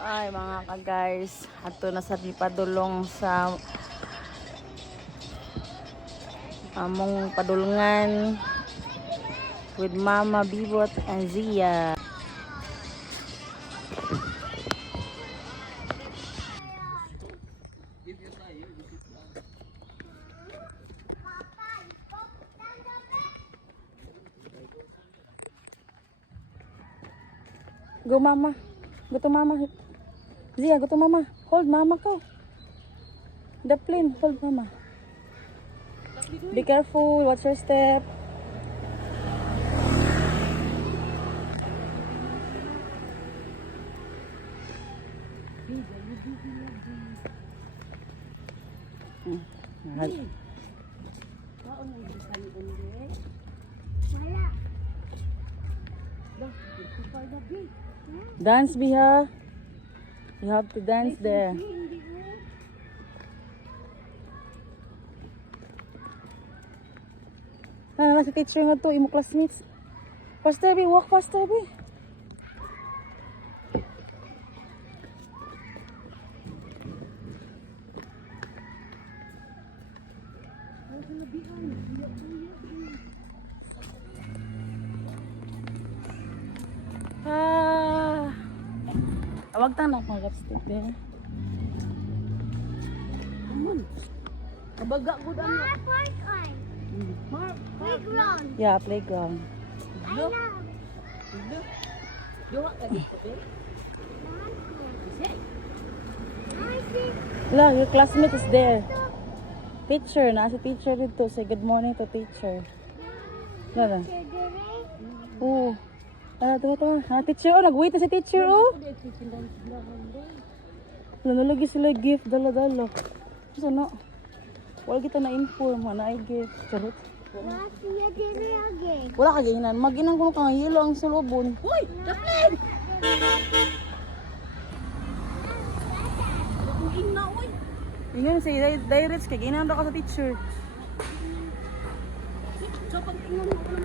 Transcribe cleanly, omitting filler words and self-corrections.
Ay mga ka-guys, ato na sa padulong sa among padulungan with Mama Bibot and Zia. Go Mama. Go to Mama. Zia, go to Mama. Hold Mama ko. The plane, hold Mama. Be careful, watch your step. Dance, Biha. You have to dance there. Na si teacher nga to, imo classmates. Faster, Bi. Walk faster, Bi. Awag tang na akong lipstick there. Kabaga ko dan. Playground. Yeah, playground. I know. Jowa ka dito, be. I see. Look, your classmate is there. Teacher, na si teacher dito. Say good morning to teacher. Lala. Oh. Tuwa. Teacher, oh, nag-wait na si teacher, oh. Nalagi sila gift, dala-dala. Kasi na, wala kita na-inform, na gift. Charot. Wala ka ginan. Mag-inan ko kang hilo ang sulubon. Hoy, Daplin! Kukuin na, oy. Ingan si Direts, kay ginan daw ka sa teacher. So, pag tingnan mo ko